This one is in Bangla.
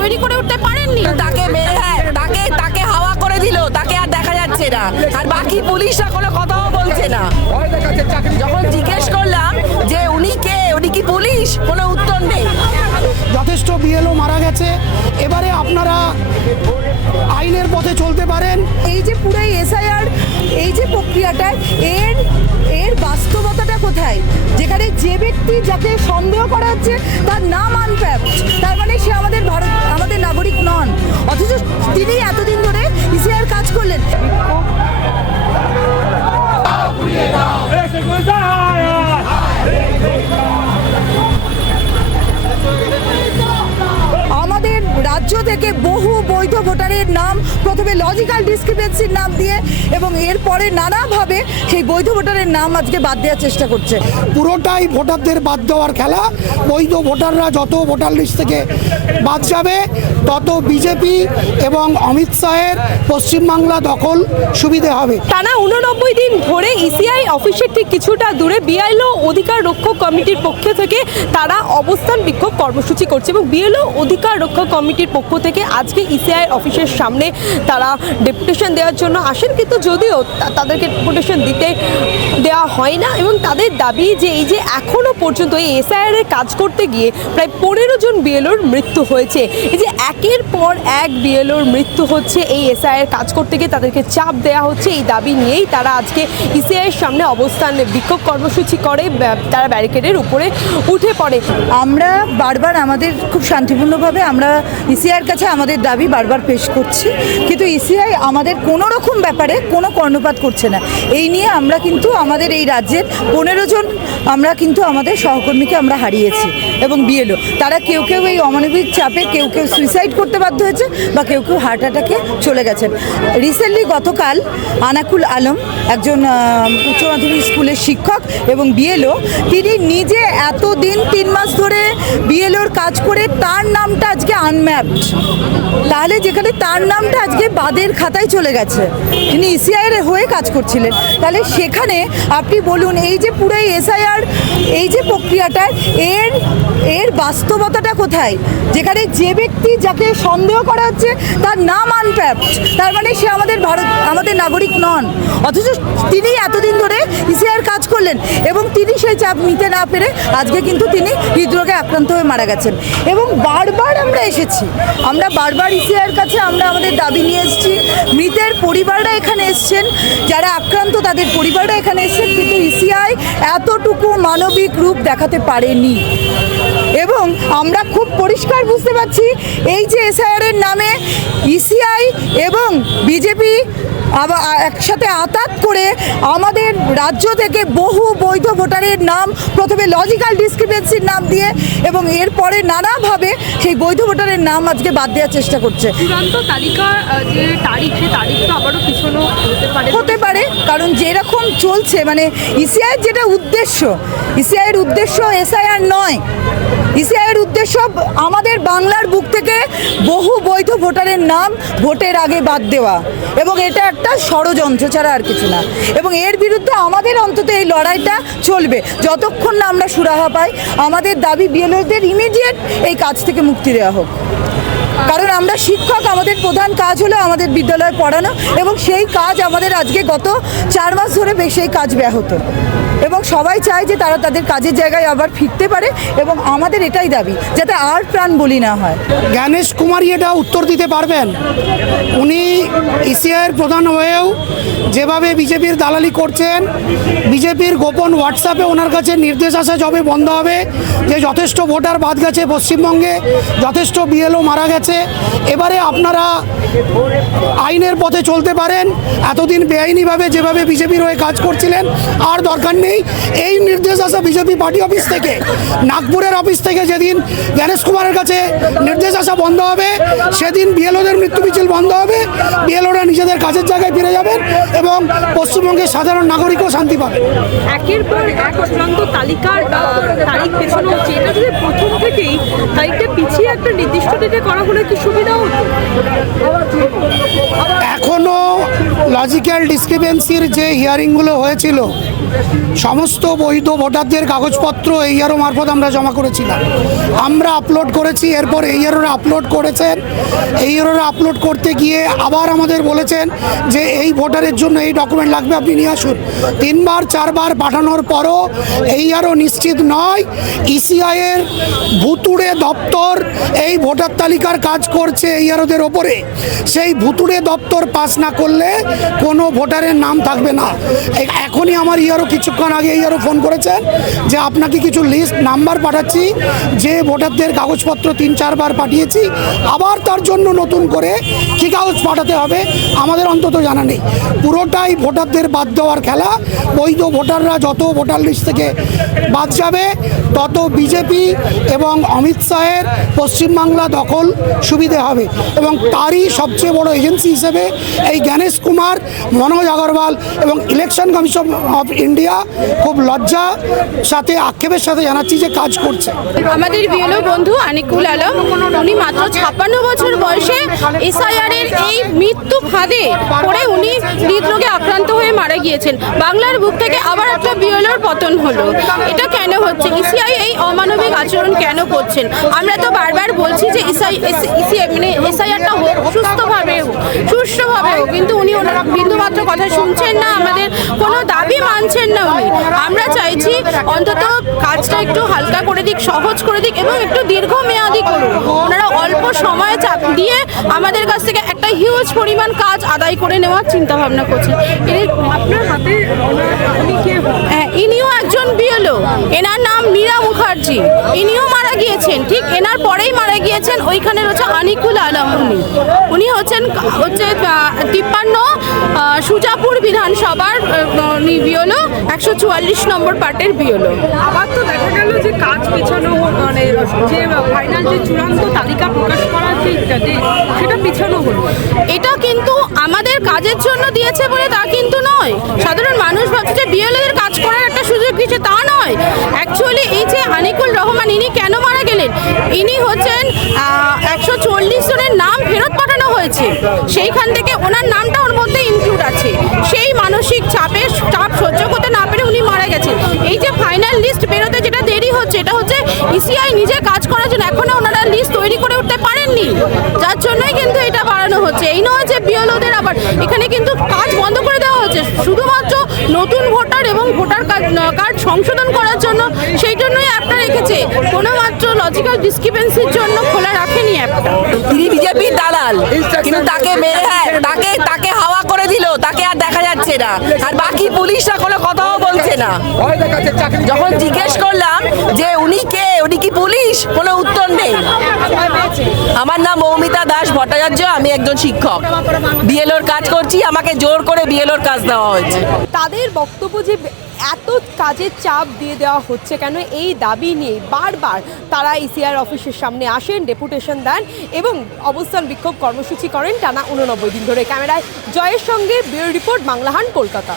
তৈরি করে উঠতে পারেননি? তাকে তাকে হাওয়া করে দিল, তাকে আর দেখা যাচ্ছে না, আর বাকি পুলিশরা কোনো কথাও বলছে না। যখন জিজ্ঞেস করলাম যে উনি কে, উনি কি পুলিশ, কোনো উত্তর নেই। যথেষ্ট বিএলও মারা গেছে, এবারে আপনারা আইনের পথে চলতে পারেন। এই যে পুরো এসআইআর এই যে প্রক্রিয়াটা, এর বাস্তবতাটা কোথায়? যেখানে যে ব্যক্তি যাকে সন্দেহ করা হচ্ছে তার নাম আনফ্যাক্ট, তার মানে সে আমাদের নাগরিক নন, অথচ তিনি এতদিন ধরে ইসিআইআর কাজ করলেন। আমাদের রাজ্য থেকে বহু বৈধ ভোটারের নাম প্রথমে লজিক্যাল ডিসক্রিপেন্সির নাম দিয়ে এবং এরপরে নানাভাবে সেই বৈধ ভোটারের নাম আজকে বাদ দেওয়ার চেষ্টা করছে। পুরোটাই ভোটারদের বাদ দেওয়ার খেলা। বৈধ ভোটাররা যত ভোটার লিস্ট থেকে বাদ যাবে তত বিজেপি এবং অমিত শাহের পশ্চিমবাংলা দখল সুবিধে হবে। টানা 89 দিন ধরে ইসিআই অফিসের ঠিক কিছুটা দূরে বিএলও অধিকার রক্ষক কমিটির পক্ষ থেকে তারা অবস্থান বিক্ষোভ কর্মসূচি করছে এবং বিএলও অধিকার রক্ষক কমিটির পক্ষ থেকে আজকে ইসিআই অফিসের সামনে তারা ডেপুটেশন দেওয়ার জন্য আসেন, কিন্তু যদিও তাদেরকে ডেপুটেশন দিতে দেওয়া হয় না এবং তাদের দাবি যে এই যে এখনও পর্যন্ত এই এসআইআর এর কাজ করতে গিয়ে প্রায় 15 জন বিএলওর মৃত্যু হয়েছে। এই যে একের পর এক বিএলওর মৃত্যু হচ্ছে, এই এসআইআর কাজ করতে গিয়ে তাদেরকে চাপ দেওয়া হচ্ছে, এই দাবি নিয়েই তারা আজকে ইসিআইয়ের সামনে অবস্থান বিক্ষোভ কর্মসূচি করে, তারা ব্যারিকেডের উপরে উঠে পড়ে। আমরা বারবার আমাদের খুব শান্তিপূর্ণভাবে আমরা ইসিআইয়ের কাছে আমাদের দাবি বারবার পেশ করছি, কিন্তু ইসিআই আমাদের কোনো রকম ব্যাপারে কোনো কর্ণপাত করছে না। এই নিয়ে আমরা কিন্তু আমাদের এই রাজ্যের 15 জন আমরা কিন্তু আমাদের সহকর্মীকে আমরা হারিয়েছি এবং বিএলও তারা কেউ কেউ এই অমানবিক চাপে কেউ সুইসাইড করতে বাধ্য হয়েছে বা কেউ হার্ট অ্যাটাকে চলে গেছেন। রিসেন্টলি গতকাল আনাকুল আলম একজন উচ্চ মাধ্যমিক স্কুলের শিক্ষক এবং বিএলও, তিনি নিজে এতদিন 3 মাস ধরে বিএলওর কাজ করে তার নামটা আজকে আনম্যাপড, তাহলে যেখানে তার নামটা আজকে বাদের খাতায় চলে গেছে, তিনি ইসিআইয়ের হয়ে কাজ করছিলেন, তাহলে সেখানে আপনি বলুন এই যে পুরো এসআইআর এই যে প্রক্রিয়াটা এর বাস্তবতাটা কোথায়? যেখানে যে ব্যক্তি যাকে সন্দেহ করা হচ্ছে তার নাম আনফ্যাক্ট, তার মানে সে আমাদের নাগরিক নন, অথচ তিনি এতদিন ধরে ইসিআইয়ের কাজ করলেন এবং তিনি সেই চাপ নিতে না পেরে আজকে কিন্তু তিনি হৃদরোগে আক্রান্ত হয়ে মারা গেছেন। এবং বারবার আমরা বারবার ইসিআইয়ের কাছে আমরা আমাদের দাবি নিয়ে এসেছি, মৃতের পরিবাররা এখানে এসছেন, যারা আক্রান্ত তাদের পরিবাররা এখানে এসছেন, কিন্তু ইসিআই এতটুকু মানবিক রূপ দেখাতে পারেনি। এবং আমরা খুব পরিষ্কার বুঝতে পারছি এই যে এসআইআর এর নামে ইসিআই এবং বিজেপি আবার একসাথে আতাত করে আমাদের রাজ্য থেকে বহু বৈধ ভোটারের নাম প্রথমে লজিক্যাল ডিসক্রিপেন্সির নাম দিয়ে এবং এরপরে নানাভাবে সেই বৈধ ভোটারের নাম আজকে বাদ দেওয়ার চেষ্টা করছে। চূড়ান্ত তালিকা যে তারিখ, সে তারিখ তো আবারও পিছনো হতে পারে, কারণ যেরকম চলছে মানে ইসিআইয়ের যেটা উদ্দেশ্য, ইসিআইয়ের উদ্দেশ্য এসআইআর নয়, ইসিআইয়ের উদ্দেশ্য আমাদের বাংলার বুক থেকে বহু বৈধ ভোটারের নাম ভোটের আগে বাদ দেওয়া, এবং এটা একটা ষড়যন্ত্র ছাড়া আর কিছু না। এবং এর বিরুদ্ধে আমাদের অন্তত এই লড়াইটা চলবে যতক্ষণ না আমরা সুরাহা পাই। আমাদের দাবি বিএলওদের ইমিডিয়েট এই কাজ থেকে মুক্তি দেওয়া হোক, কারণ আমরা শিক্ষক, আমাদের প্রধান কাজ হলো আমাদের বিদ্যালয়ে পড়ানো এবং সেই কাজ আমাদের আজকে গত 4 মাস ধরে সেই কাজ ব্যাহত, এবং সবাই চায় যে তারা তাদের কাজের জায়গায় আবার ফিরতে পারে এবং আমাদের এটাই দাবি যাতে আর প্রাণ বলি না হয়। জ্ঞানেশ কুমারী এটা উত্তর দিতে পারবেন? উনি ইসিআইয়ের প্রধান হয়েও যেভাবে বিজেপির দালালি করছেন, বিজেপির গোপন হোয়াটসঅ্যাপে ওনার কাছে নির্দেশ আসা যবে বন্ধ হবে যে যথেষ্ট ভোটার বাদ গেছে পশ্চিমবঙ্গে, যথেষ্ট বিএলও মারা গেছে, এবারে আপনারা আইনের পথে চলতে পারেন। এতদিন বেআইনিভাবে যেভাবে বিজেপির হয়ে কাজ করছিলেন আর দরকার নেই। এই নির্দেশ আসা বিজেপি পার্টি অফিস থেকে, নাগপুরের অফিস থেকে যেদিন জ্ঞানেশ কুমারের কাছে নির্দেশ আসা বন্ধ হবে সেদিন বিএলওদের মৃত্যু মিছিল বন্ধ হবে, বিএলওরা নিজেদের কাজের জায়গায় ফিরে যাবেন এবং পশ্চিমবঙ্গের সাধারণ নাগরিকও শান্তি পাবে। একের পর এক চূড়ান্ত তালিকার তারিখ পেছানো হচ্ছে, এটা যদি প্রথম থেকেই তারিখটা পিছিয়ে একটা নির্দিষ্ট ডেটে করা হলে কি সুবিধা হতো? এখনো লজিক্যাল ডিসক্রিপেন্সির যে হিয়ারিংগুলো হয়েছিল সমস্ত বৈধ ভোটারদের কাগজপত্র এইআরও মারফত আমরা জমা করেছিলাম, আমরা আপলোড করেছি। এরপর এইআরওরা আপলোড করেছেন, এইআরওরা আপলোড করতে গিয়ে আবার আমাদের বলেছেন যে এই ভোটারের জন্য এই ডকুমেন্ট লাগবে, আপনি নিয়ে আসুন। 3বার 4বার পাঠানোর পরও এইআরও নিশ্চিত নয়। ইসিআইয়ের ভুতুড়ে দপ্তর এই ভোটার তালিকার কাজ করছে এইআরওদের ওপরে। সেই ভুতুড়ে দপ্তর পাস না করলে কোনো ভোটারের নাম থাকবে না। এখনই আমার ইআরও কিছুক্ষণ আগে ইআরও ফোন করেছেন যে আপনাকে কিছু লিস্ট নাম্বার পাঠাচ্ছি, যে ভোটারদের কাগজপত্র 3-4 বার পাঠিয়েছি, আবার তার জন্য নতুন করে কী কাগজ পাঠাতে হবে আমাদের অন্তত জানা নেই। পুরোটাই ভোটারদের বাদ দেওয়ার খেলা। বৈধ ভোটাররা যত ভোটার লিস্ট থেকে বাদ যাবে তত বিজেপি এবং অমিত শাহের পশ্চিমবাংলা দখল সুবিধে হবে। এবং তারই সবচেয়ে বড় এজেন্সি হিসেবে এই জ্ঞানেশ কুমার, মনোজ আগরওয়াল এবং ইলেকশন কমিশন অফ ইন্ডিয়া খুব লজ্জা সাথে আক্ষেপের সাথে জানাচ্ছি যে কাজ করছে। আমাদের বিএলও বন্ধু আনিকুল আলম, উনি মাত্র 56 বছর বয়সে এসআইআর এর এই মৃত্যু ফাঁদে পড়ে উনি হৃদরোগে আক্রান্ত হয়ে মারা গিয়েছেন। বাংলার বুক থেকে আবার একটা বিএলওর পতন হলো। এটা কেন হচ্ছে? ইসিআই এই অমানবিক আচরণ কেন করছেন? আমরা তো বারবার বলছি যে এসআইআরটা হোক, সুস্থভাবে হোক, সুষ্ঠুভাবে হোক, কিন্তু উনি ওনারা বিন্দুমাত্র কথা শুনছেন না, আমাদের কোনো দাবি মানছেন না উনি। আমরা চাইছি অন্তত কাজটা একটু হালকা করে দিক, সহজ করে দিক এবং একটু দীর্ঘমেয়াদী করুন। ওনারা অল্প সময়ে চাপ দিয়ে আমাদের কাছ থেকে একটা হিউজ পরিমাণ কাজ আদায় করে নেওয়ার চিন্তা ভাবনা করছেন। আপনার হাতে হ্যাঁ, ইনিও একজন বিএলও, এনার নাম মীরা মুখার্জি, ইনিও মারা গিয়েছেন। ঠিক এনার পরেই মারা গিয়েছেন ওইখানে রয়েছে আনিকুল আলম। উনি হচ্ছে 53 সুজাপুর বিধানসভার বিএলও, 144 নম্বর পার্টের বিএলও। আবার তো দেখা গেল যে কাজ পিছানো, মানে যে ফাইনাল যে চূড়ান্ত তালিকা প্রকাশ করার যে সেটা পিছানো হলো। এটা কিন্তু আমাদের কাজের জন্য দিয়েছে বলে তা কিন্তু নয়। সাধারণ মানুষ ভাবছে যে বিএলওদের কাজ করার একটা সুযোগ দিয়েছে, তা নয়। অ্যাকচুয়ালি এই যে আনিকুল রহমান, ইনি কেন মারা গেলেন? ইনি হচ্ছেন 140 জনের নাম ফেরত পাঠানো হয়েছে, সেইখান থেকে ওনার নামটা ওর মধ্যে ইনক্লুড আছে। সেই মানসিক চাপ সহ্য করতে না পেরে উনি মারা গেছেন। এই যে ফাইনাল লিস্ট বেরোতে যেটা দেরি হচ্ছে, এটা হচ্ছে ইসিআই নিজে কাজ করার জন্য এখনো ওনারা লিস্ট তৈরি করে উঠতে পারেননি, যার জন্যই কিন্তু এটা বাড়ানো হচ্ছে। এই নয় যে বিএলওদের আবার এখানে কিন্তু কাজ বন্ধ করে দেওয়া হচ্ছে শুধুমাত্র নতুন ভোটার এবং ভোটার কার্ড সংশোধন করার জন্য। সেই জন্যই অ্যাপটা রেখেছে, কোনো মাত্র লজিক্যাল ডিসক্রিপেন্সির জন্য খোলা রাখেনি অ্যাপটা। তিনি বিজেপির দালাল, কিন্তু তাকে মেরে তাকে হাওয়া করে দিল, তাকে আর দেখা যাচ্ছে না। আর বাকি পুলিশরা কোনো কথাও বলছে না। যখন জিজ্ঞেস করলাম যে উনি কে, উনি কি পুলিশ, কোনো উত্তর নেই। আমার নাম মৌমিতা দাস ভট্টাচার্য, আমি একজন শিক্ষক, বিএলওর কাজ করছি। আমাকে জোর করে বিএলওর কাজ দেওয়া হয়েছে। তাদের বক্তব্য যে এত কাজের চাপ দিয়ে দেওয়া হচ্ছে কেন, এই দাবি নিয়ে বারবার তারা ইসিআর অফিসের সামনে আসেন, ডেপুটেশন দেন এবং অবস্থান বিক্ষোভ কর্মসূচি করেন টানা 89 দিন ধরে। ক্যামেরায় জয়ের সঙ্গে ব্যুরো রিপোর্ট, বাংলাহান, কলকাতা।